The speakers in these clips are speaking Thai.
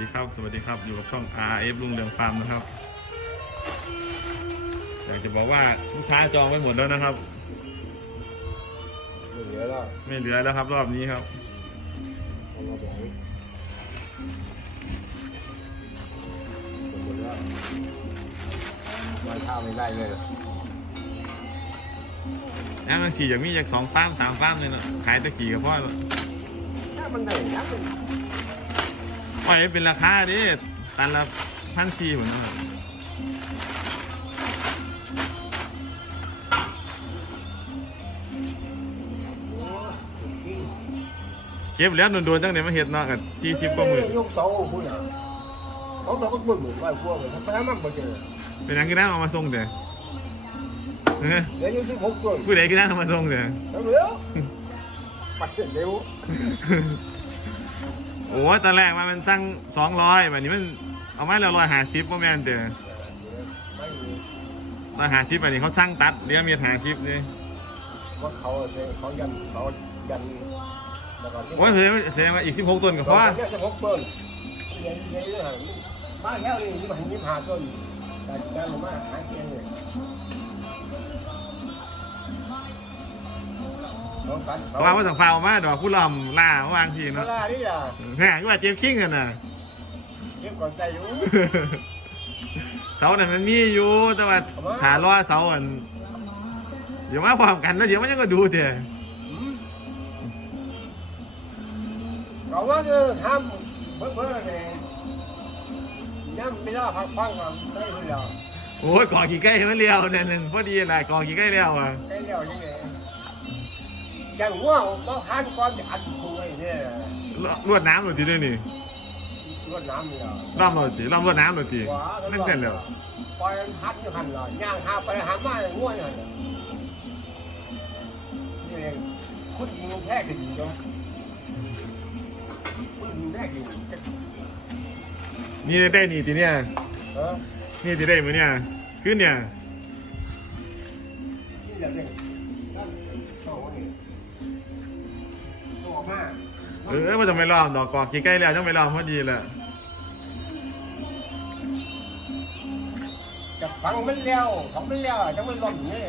ดีครับ สวัสดีครับ อยู่กับช่อง RF ลุงเรืองฟาร์มนะครับ อยากจะบอกว่าลูกค้าจองไปหมดแล้วนะครับเหลือแล้วไม่เหลือแล้วครับ รอบนี้ครับเอามาบอกหมดแล้วมาข้าวไม่ได้เลยย่างสี่อย่างมีจากสองฟาร์มสามฟาร์มเลยเนาะขายตะกี้กับพ่อถ้ามันได้นะมัน ปล่อยให้เป็นราคาดิตันละพันสี่ผมนะครับโอ้จริงเก็บแล้วโดนๆจังเดี๋ยวมาเห็ดเนาะกับสี่สิบกว่าหมื่นยกเสาคุณอะเขาเราก็หมื่นหมื่นไว้พวกเลยถ้ามันไม่เจอเป็นยังกินน้ำเอามาส่งเดี๋ยวเอ้ยเดี๋ยวยี่สิบหกตัวผู้ใดกินน้ำเอามาส่งเดี๋ยวแล้วเหลือปัดเร็ว โอ้ยตอนแรกมามันสั่งสองร้อยแบบนี้มันเอาไม้ละร้อยหาสิบประมาณเด้อไม่มีร้อยหาสิบแบบนี้เขาสั่งตัดเดี๋ยวมีหาสิบเลยว่าเขาเขายันเขายันแล้วก็โอ้ยเสียเสียมาอีกสิบหกต้นกับพ่อเนี่ยจะหกต้นเดี๋ยวเดี๋ยวเรื่องบ้านแล้วนี่ยี่สิบยี่สิบห้าต้นแต่แต่ผมว่าหาเงินเลย น้องกันเพราะว่าว่าสั่งฟาวมาดอกผู้ลำล่าวางทีเวเนาะลานี่อะแหงก็ว่าเจมคิงกันน่ะเก็บก่อนใจอยู่เสาเนี่ยมันมีอยู่แต่ว่าหาล้อเสาอันเดี๋ยวมาพร้อมกันแล้วเดี๋ยวมันยังก็ดูเถอะเขาว่าคือทำเพื่อเพื่อเนี่ยย้ำไม่ได้พักฟังกันได้เลยเหรอโอ้ยก่อกี่ใกล้มันเลี้ยวเนี่ยหนึ่งพอดีแหละก่อกี่ใกล้เลี้ยวอะได้แล้วยังไง อย่างว่าก็หันก้อนอัดคุยเนี่ยลวดน้ำหรือทีด้วยนี่รวดน้ำเนี่ยล่อมหรือทีล่อมลวดน้ำหรือทีนั่นเสร็จแล้วปล่อยมันพัดอยู่หันเลยย่างหาไปหามาง่วยหันนี่เองคุณยิงแท้กันอยู่เนาะคุณยิงแท้กันนี่ได้นี่ทีเนี้ยเออนี่ทีได้มือเนี่ยขึ้นเนี่ย เออมันจะไม่ล่อมดอกก่อกี่ใกล้แล้วต้องไม่ล่อมพอดีแหละจะฟังมันแล้วของมันแล้วจังมันร้อนนี่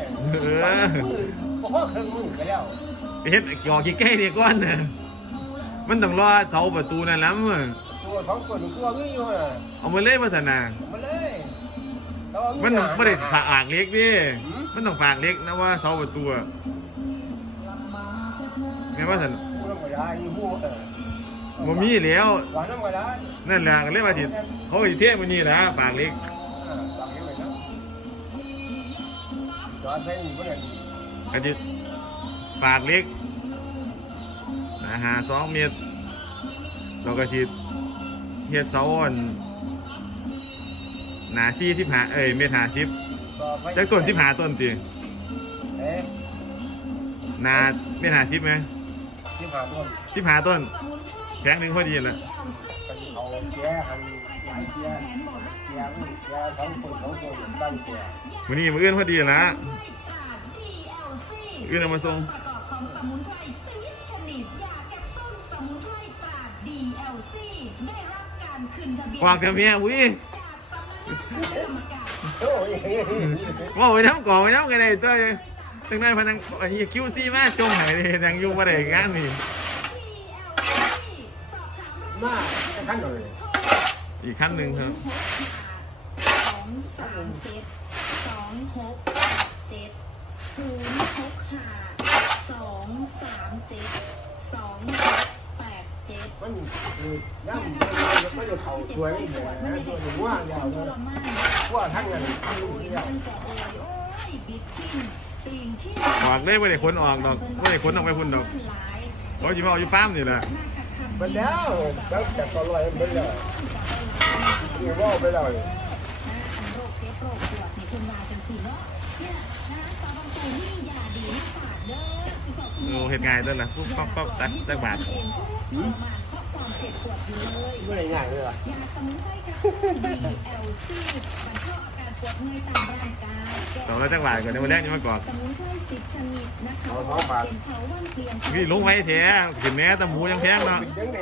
เพราะเครื่องมือไปแล้วไปเฮ็ดก่อกี่ใกล้เนี่ยก้อนน่ะมันต้องรอเสาประตูนั่นแล้วมั้งตัวสองตัวหนึ่งตัวนี่อยู่อะเอามาเลยมาสนามาเลยมันต้องไม่ได้ฝากอากเล็กดิมันต้องฝากเล็กนะว่าเสาประตูอะแม่ว่าสันพูดน้ำ กระดาษยี่ห้อเออบ่มีแล้วหวานน้ำกระดาษนั่นแหละก็เลยว่าสิเขาอีเทพมันนี่นะฝากเล็กอ่าสั่งให้ไปนะจอดใส่นี่เพื่อนก็จะฝากเล็กนะหาสองเมตรเราก็สิเฮ็ดเสาอ่อนหนาซี่สิบหาเอ้ยเมตรหาสิบจักต้นสิบหาต้นตีเอ๊ะนาเมตรหาสิบไหม ที่ผ่านต้นสิบหาต้นแพงหนึ่งพอดีละกันเอาแก่หันหลายแก่แก่มันแก่สองคนสองคนตั้งแก่วันนี้มืออื่นพอดีละมื้ออื่นเอามาส่งประกอบของสมุนไพรชนิดชนิดยาแคปซูลสมุนไพรตรา DLC ได้รับการขึ้นทะเบียนวางกับเมียอุ้ยจากสำนักงานคณะกรรมการโอ้ยว่าไปน้ำก่อไปน้ำกันเลยตัว ตั้งนานพนังอันนี้คิวซี่มาจงหายเลยยังอยุ่มาได้งานนี่มายมาขั้นเลยอีกขั้นหนึ่งครับสองสามเจ็ดสองหกเจ็ดศูนย์หกห้าสองสามเจ็ดสองหกแปดเจ็ดมันคือน้ำมันก็จะเข่าสวยนี่แหละนะตัวหนึ่งว่างยาวเลยว่าทั้งนั้นทั้งลูกเดียวบ อกเลยว่าได้คนออกดอกว่าได้คนออกไปพุ่นดอกเขาจะมาเอาอยู่ฟาร์มนี่แหละมันแล้วแล้วแต่ก็ลอยมันแล้วนี่ว่าไปแล้วโรคเจ็บโรคปวดนี่คุณมาจังสิเนาะเนี่ยนะสาวบางตูนี่ยาดีนะฝากเด้อขอบคุณโอ้เห็ดง่ายตัวละปุ๊บปั๊บปั๊บตักตักบาทเองทุกทรมานเพราะความเจ็บปวดอยู่เลยไม่ได้ง่ายเลยล่ะยาสมุนไพรแคปซูล DLC บรรเทาอาการ ปวดเมื่อยตามร่างกายแก้สองร้อยจักรบาทก่อนเดี๋ยวมาแรกนี่มาก่อนสมุนไพรสิบชนิดนะคะเอาสองบาทเป็นเถาวันเปลี่ยนนี่ลงไว้แท้ขึ้นแม้แต่หมูยังแพงเนาะเป็นยังไง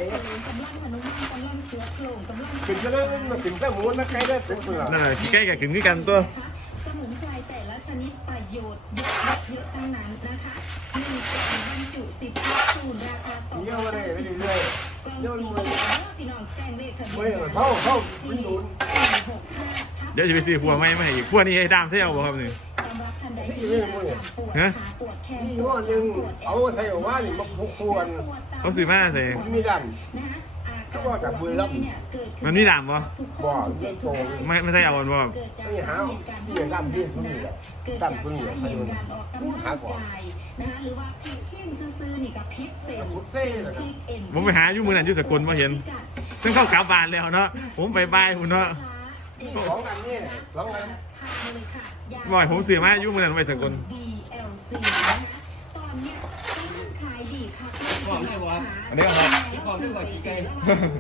กำลังหนุมานกำลังเสือโครงกำลังเป็นก็เลยมันเป็นแต่หมูนะใครได้เป็นเปลือกนั่นแหละใกล้กับขึ้นคือกันตัว สมุนไพรแต่ละชนิดประโยชน์เยอะเยอะทั้งนั้นนะคะหนึ่งกล่องบรรจุสิบแคปซูลราคาสองเยร้อะอยมาได้เก้าสิบเรื่อยกล่องสีเขียวพี่น้องแจ้งเลขทะเบียนไม่เอาเข้าเข้าไม่หนุนสี่หกห้าทับเดี๋ยวจะไปซื้อขัวไม่ไม่ให้อีกขัวนี้ให้ดามเที่ยวบ่ครับนี่สำหรับท่านใดที่มีอาการปวดฮะขาปวดแขนนี่ปหัววดหนึ่งปวดเอาใส่ออกมานี่มันพควรเขาซื้อมาใส่มีดันนะ ฮะอาเขาบอกจากบุรีรัมย์เนี่ยเกิดขึ้มันมีดามบ่ทุกคนบ่ทุกเพศทุกวัยไม่ไม่ใช่เอาบอลบ่เกิดจากนี่สาหาเหตุการที่ดำที่ผู้นี้แหละเกิดจากดำผู้นี้สาใครเหรู้ตุการออกกำลังหาก่อนกายนะคะหรือว่าพิษเที่ยงซื่อๆนี่กับพิษเศษพุทธเซ่เลยพิษเอ็นผมไปหาอยู่มือนั้นอยู่สกลมาเห็นซึ่งเข้ากลับบ้านแล้วเนาะผมไปบายคุณเนาะสองอันนี่สองอันบ่อยผมซื้อมาอยู่มือนั้นไปสกล DLC นะคะต อนเนี้ยมันขายดีค่ะบอกได้บ่อันนี้ก็ครับบอกได้บ่กี่ไก่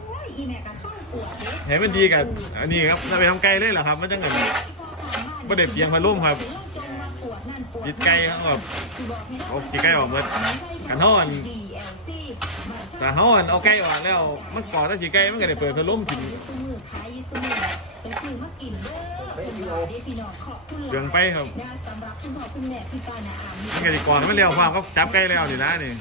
โอ้ยอีแม่ก็ซ่อนปวดเด้เห็นมันดีกับอันนี้ครับเราไปทำไก่เลยเหรอครับมันจังเงินบ่ได้เปลี่ยนพัดลมครับติดไก่ครับแบบเอาติดไก่ออกหมดกันเท่าอัน แต่เขาอันเอาไก่ออกแล้ว มันก่อตั้งกี่ไก่มันก็ได้เปิดพัดลมกินเด้อคุณหมอเด้พี่น้องขอบคุณหลายเดืองไปครับนะสำหรับคุณพ่อคุณแม่พี่ป้านาอามมันก็ดีก่อนไม่เร็วความเขาจับไก่แล้วนี่นะนี่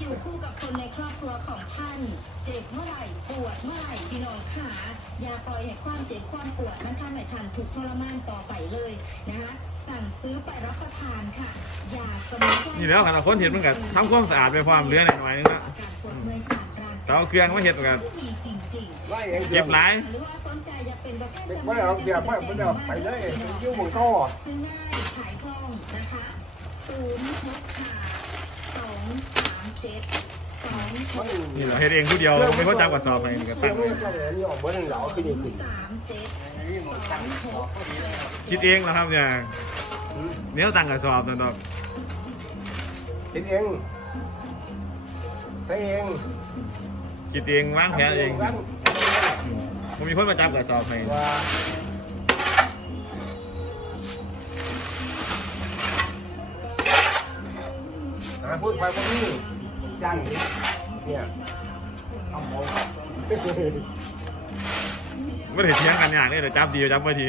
อยู่คู่กับคนในครอบครัวของท่าน เจ็บเมื่อไหร่ปวดเมื่อไหร่พี่น้องขา อย่าปล่อยให้ความเจ็บความปวดนั้นท่านไม่ทันถูกทรมานต่อไปเลยนะคะสั่งซื้อไปรับประทานค่ะยาสมุนไพรนี่แล้วกันคนเห็นมันก็ทำความสะอาดไปความเหลือหน่อยๆนึงละการปวดเมื่อยตามร่างแต่เอาเครื่องมาเห็ดกันดีจริงๆ ไล่เองเก็บหลายหรือว่าสนใจอยากเป็นประเทศเด็กจำไม่เอาเกียร์ไม่ไม่เอาไปเลยยุ่งมันก็ซื้อง่ายขายคล่องนะคะศูนย์หกห้าสองสามเจ็ด สองหกนี่เราเฮ็ดเองผู้เดียวไม่เขาจับกระสอบให้นี่ก็เรื่ตั้องงนี้ก็เลยนี่ออกเบอร์หนึ่งเหล่าขึ้นอีกขึ้นสามเจ็ดสองหกคิดเองแล้วครับเนี่ยเนี้ยตั้งกระสอบนั่นดอกคิดเองใช้เองคิดเองวางแผนเองผมมีคนมาจับกระสอบให้ว่าหาพูดไปพวกนี้ จังเนี่ยทำหมดไม่ได้เถียงกันอย่างนี้แต่จับดีจับไม่ที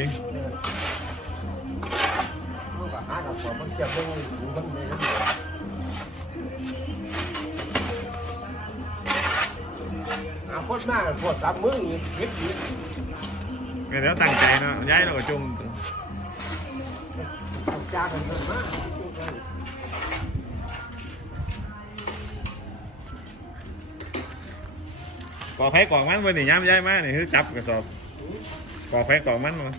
หากับผมมันเจ็บตรงนี้มันมีกันอยู่หาโคตรมากปวดสามมืออีกคิดอีกงั้นเดี๋ยวตั้งใจเนาะย้ายเราก็จุ่มจ้ากันมาก ก่อไผ่ก่อมันวันนี้ย้ำย้ายมานี่คือจับกระสอบก่อไผ่ก่อมันมา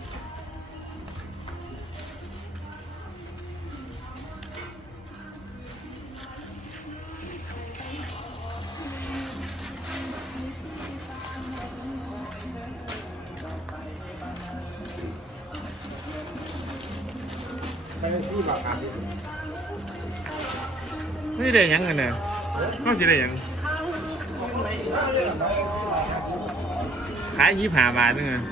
ไปที่บางอานี่ได้ยังกันเนี่ยเขาจะได้ยัง ขายยี่ห้าบาทนึงอะ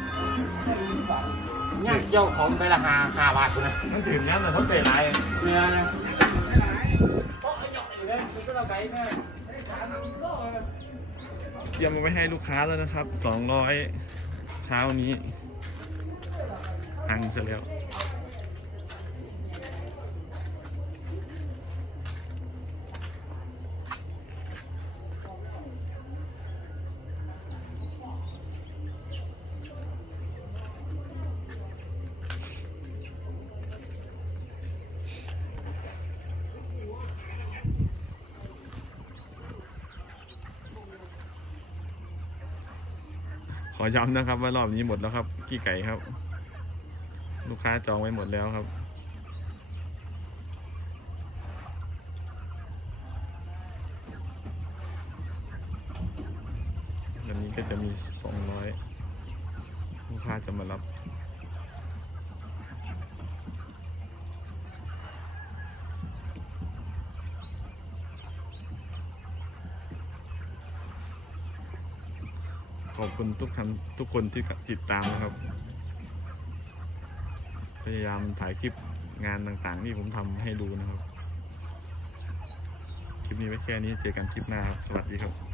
เนี่ยเจ้าของไปละหาห้าบาทคุณนะมันถึงงั้นแต่เขาเตะไรเนื้อเนี่ยเตรียมมาไว้ให้ลูกค้าแล้วนะครับสองร้อยเช้านี้หังซะแล้ว อย้ำนะครับว่ารอบนี้หมดแล้วครับกี่ไก่ครับ ลูกค้าจองไว้หมดแล้วครับ อันนี้ก็จะมีสองร้อยลูกค้าจะมารับ อบคุณทุกคนทุกคนที่ติดตามนะครับ พยายามถ่ายคลิปงานต่างๆ ที่ผมทำให้ดูนะครับ คลิปนี้ไว้แค่นี้เจอกันคลิปหน้าครับสวัสดีครับ